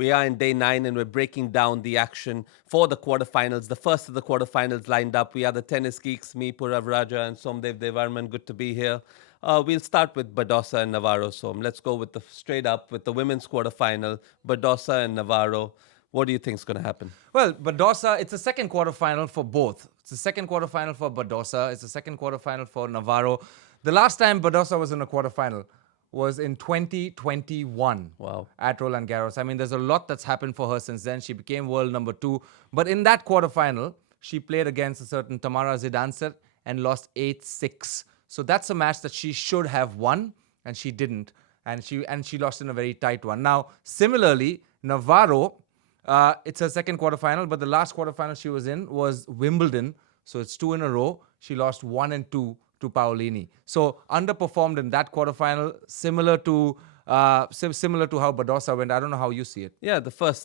We are in day 9 and we're breaking down the action for the quarterfinals. The first of the quarterfinals lined up. We are the tennis geeks, me, Purav Raja, and Somdev Devarman. Good to be here. We'll start with Badosa and Navarro. Let's go with the straight up with the women's quarterfinal. Badosa and Navarro. What do you think is going to happen? Well, Badosa, it's a second quarterfinal for both. It's the second quarterfinal for Badosa. It's the second quarterfinal for Navarro. The last time Badosa was in a quarterfinal was in 2021 Wow. at Roland Garros. I mean, there's a lot that's happened for her since then. She became world number 2. But in that quarterfinal, she played against a certain Tamara Zidansek and lost 8-6. So that's a match that she should have won, and she didn't. And she lost in a very tight one. Now, similarly, Navarro, it's her second quarterfinal, but the last quarterfinal she was in was Wimbledon. So it's 2 in a row. She lost 1 and 2 to Paolini. So underperformed in that quarterfinal, similar to how Badosa went. I don't know how you see it. Yeah,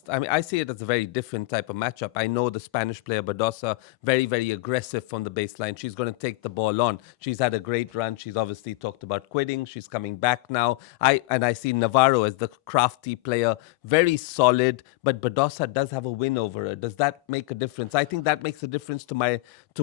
I see it as a very different type of matchup. I know the Spanish player Badosa, very, very aggressive from the baseline. She's going to take the ball on. She's had a great run. She's obviously talked about quitting. She's coming back now. I see Navarro as the crafty player, very solid, but Badosa does have a win over her. Does that make a difference? I think that makes a difference to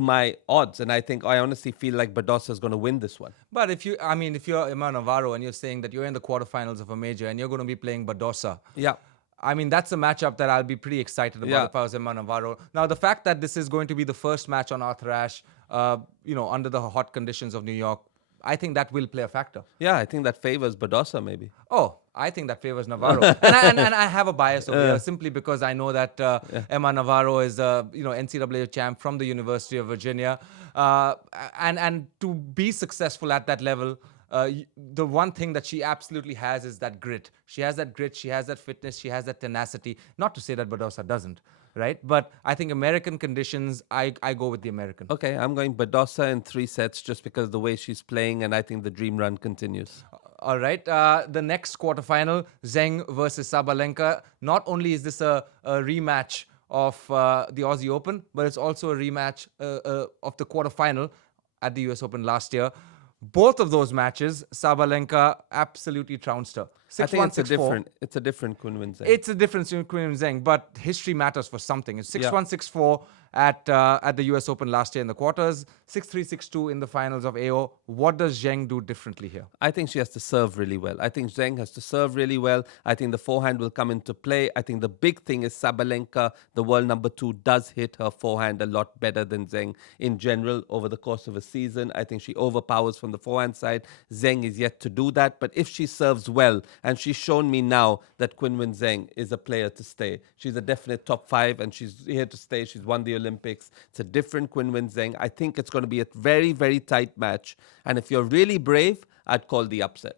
my odds, and I honestly feel like Badosa is going to win this one. But if you're Emma Navarro and you're saying that you're in the quarterfinals of a major and you're going to be playing Badosa, Yeah. I mean, that's a matchup that I'll be pretty excited about if I was Emma Navarro. Now, the fact that this is going to be the first match on Arthur Ashe, under the hot conditions of New York, I think that will play a factor. Yeah, I think that favors Badosa maybe. Oh, I think that favors Navarro. and I have a bias over here simply because I know that Emma Navarro is a NCAA champ from the University of Virginia. And to be successful at that level, the one thing that she absolutely has is that grit. She has that grit, she has that fitness, she has that tenacity. Not to say that Badosa doesn't, right? But I think American conditions, I go with the American. Okay, I'm going Badosa in 3 sets just because the way she's playing, and I think the dream run continues. All right. The next quarterfinal, Zheng versus Sabalenka. Not only is this a rematch of the Aussie Open, but it's also a rematch of the quarterfinal at the US Open last year. Both of those matches, Sabalenka absolutely trounced her. 6-1, I think it's 6-4. a different Kunwin Zheng. It's a difference in Queen and Zheng, but history matters for something. It's 6-1, 6-4 at the US Open last year in the quarters, 6-3, 6-2 in the finals of AO. What does Zheng do differently here? I think she has to serve really well. I think Zheng has to serve really well. I think the forehand will come into play. I think the big thing is Sabalenka, the world number 2, does hit her forehand a lot better than Zheng in general over the course of a season. I think she overpowers from the forehand side. Zheng is yet to do that, but if she serves well, and she's shown me now that Qinwen Zheng is a player to stay. She's a definite top 5, and she's here to stay. She's won the Olympics. It's a different Qinwen Zheng. I think it's going to be a very, very tight match. And if you're really brave, I'd call the upset.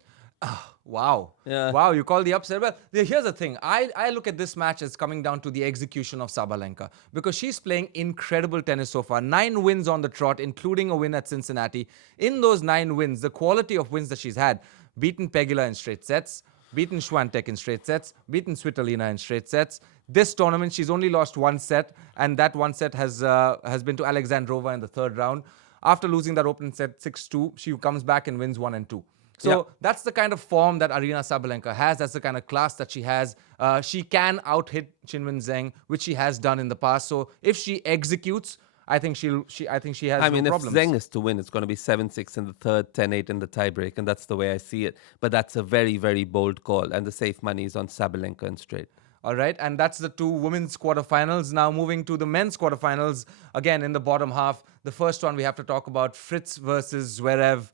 Wow. Yeah. Wow, you call the upset. Well, here's the thing. I look at this match as coming down to the execution of Sabalenka because she's playing incredible tennis so far. 9 wins on the trot, including a win at Cincinnati. In those 9 wins, the quality of wins that she's had, beaten Pegula in straight sets, beaten Swiatek in straight sets, beaten Svitolina in straight sets. This tournament, she's only lost 1 set, and that 1 set has been to Alexandrova in the 3rd round. After losing that opening set 6-2, she comes back and wins 1 and 2. So that's the kind of form that Aryna Sabalenka has. That's the kind of class that she has. She can out-hit Qinwen Zheng, which she has done in the past. So if she executes, I think she has no problems. If Zheng is to win, it's going to be 7-6 in the 3rd, 10-8 in the tiebreak, and that's the way I see it. But that's a very, very bold call, and the safe money is on Sabalenka and straight. All right, and that's the 2 women's quarterfinals. Now moving to the men's quarterfinals, again in the bottom half. The first one we have to talk about, Fritz versus Zverev.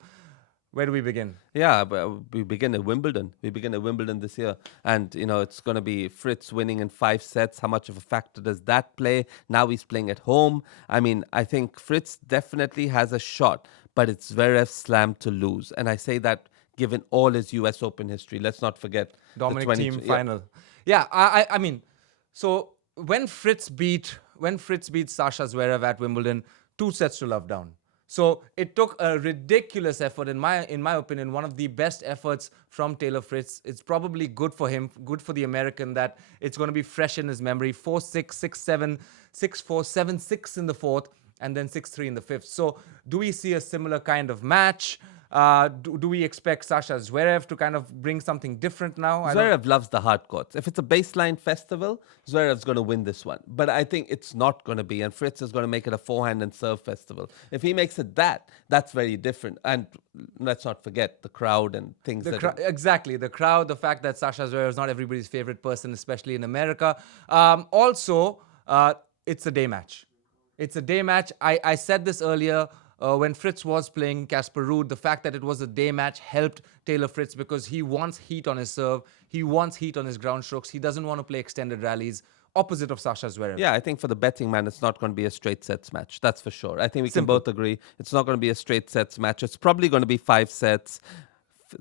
Where do we begin? Yeah, but we begin at Wimbledon. We begin at Wimbledon this year. And, it's going to be Fritz winning in 5 sets. How much of a factor does that play? Now he's playing at home. I think Fritz definitely has a shot, but it's Zverev's slam to lose. And I say that given all his US Open history. Let's not forget Dominic the Thiem final. Yeah, so when Fritz beat Sasha Zverev at Wimbledon, 2 sets to love down. So it took a ridiculous effort, in my opinion, one of the best efforts from Taylor Fritz. It's probably good for him, good for the American, that it's going to be fresh in his memory. 4-6, 6-7, 6-4, 7-6 in the 4th, and then 6-3 in the 5th. So do we see a similar kind of match? Do we expect Sasha Zverev to kind of bring something different now? Zverev loves the hard courts. If it's a baseline festival, Zverev's going to win this one. But I think it's not going to be. And Fritz is going to make it a forehand and serve festival. If he makes it that's very different. And let's not forget the crowd and things. Exactly. The crowd, the fact that Sasha Zverev is not everybody's favorite person, especially in America. Also, it's a day match. It's a day match. I said this earlier. When Fritz was playing Casper Ruud, the fact that it was a day match helped Taylor Fritz because he wants heat on his serve. He wants heat on his ground strokes. He doesn't want to play extended rallies, opposite of Sasha Zverev. Yeah, I think for the betting man, it's not going to be a straight sets match. That's for sure. I think we can both agree. It's not going to be a straight sets match. It's probably going to be 5 sets.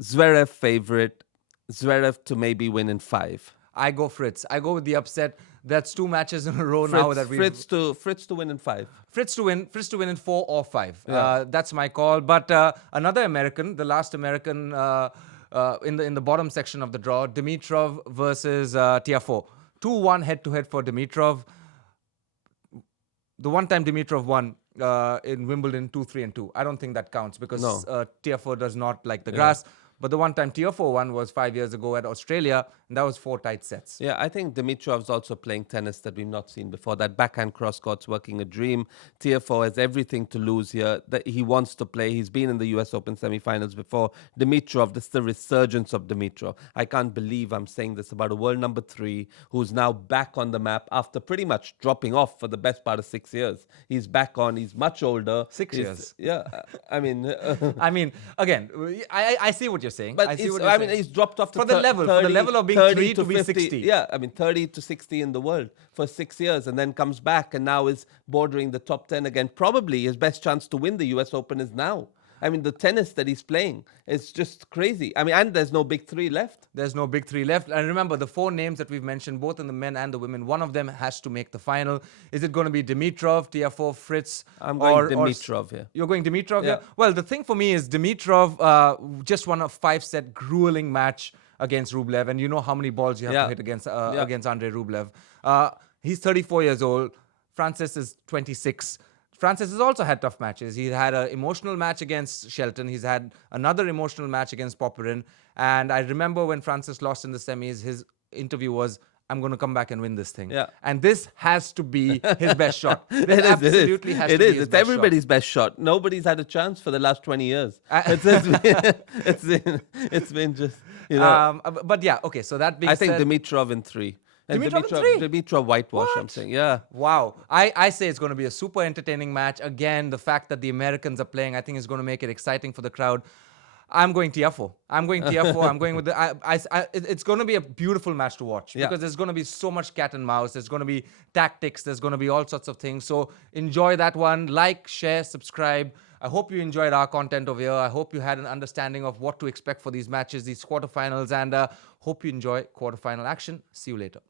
Zverev favorite. Zverev to maybe win in 5. I go Fritz. I go with the upset. That's 2 matches in a row now that we Fritz to win in 5. Fritz to win in 4 or 5. Yeah. That's my call. But another American, the last American in the bottom section of the draw, Dimitrov versus Tiafoe. 2-1 head-to-head for Dimitrov. The one time Dimitrov won in Wimbledon, 2-3-2. I don't think that counts because Tiafoe does not like the grass. But the one time Tiafoe won was 5 years ago at Australia, and that was 4 tight sets. Yeah, I think Dimitrov's also playing tennis that we've not seen before. That backhand cross court's working a dream. Tiafoe has everything to lose here. That he wants to play. He's been in the US Open semi-finals before. Dimitrov, this is the resurgence of Dimitrov. I can't believe I'm saying this about a world number 3 who's now back on the map after pretty much dropping off for the best part of 6 years. He's back on. He's much older. 6 years. Yeah, I mean... I mean, again, I see what you're saying. But he's dropped off to for the level of being 3 to be 50. 60. Yeah, I mean 30 to 60 in the world for 6 years, and then comes back and now is bordering the top 10 again. Probably his best chance to win the US Open is now. I mean, the tennis that he's playing is just crazy. I mean, and there's no big 3 left. There's no big 3 left. And remember, the 4 names that we've mentioned, both in the men and the women, one of them has to make the final. Is it going to be Dimitrov, Tiafoe, Fritz? I'm going Dimitrov here. You're going Dimitrov Yeah. here? Well, the thing for me is Dimitrov just won a 5-set grueling match against Rublev. And you know how many balls you have to hit against Andrei Rublev. He's 34 years old. Francis is 26. Francis has also had tough matches. He had an emotional match against Shelton. He's had another emotional match against Popyrin. And I remember when Francis lost in the semis, his interview was, I'm going to come back and win this thing. Yeah. And this has to be his best shot. This It absolutely has to be his It's best everybody's best shot. Nobody's had a chance for the last 20 years. It's been just, you know. But yeah, okay, so that being I think said... Dimitrov in 3. And Dimitrov in 3? Dimitrov whitewash, I'm saying. Yeah. Wow. I say it's going to be a super entertaining match. Again, the fact that the Americans are playing, I think is going to make it exciting for the crowd. I'm going Tiafoe. I'm going with the... it's going to be a beautiful match to watch because there's going to be so much cat and mouse. There's going to be tactics. There's going to be all sorts of things. So enjoy that one. Like, share, subscribe. I hope you enjoyed our content over here. I hope you had an understanding of what to expect for these matches, these quarterfinals, and hope you enjoy quarterfinal action. See you later.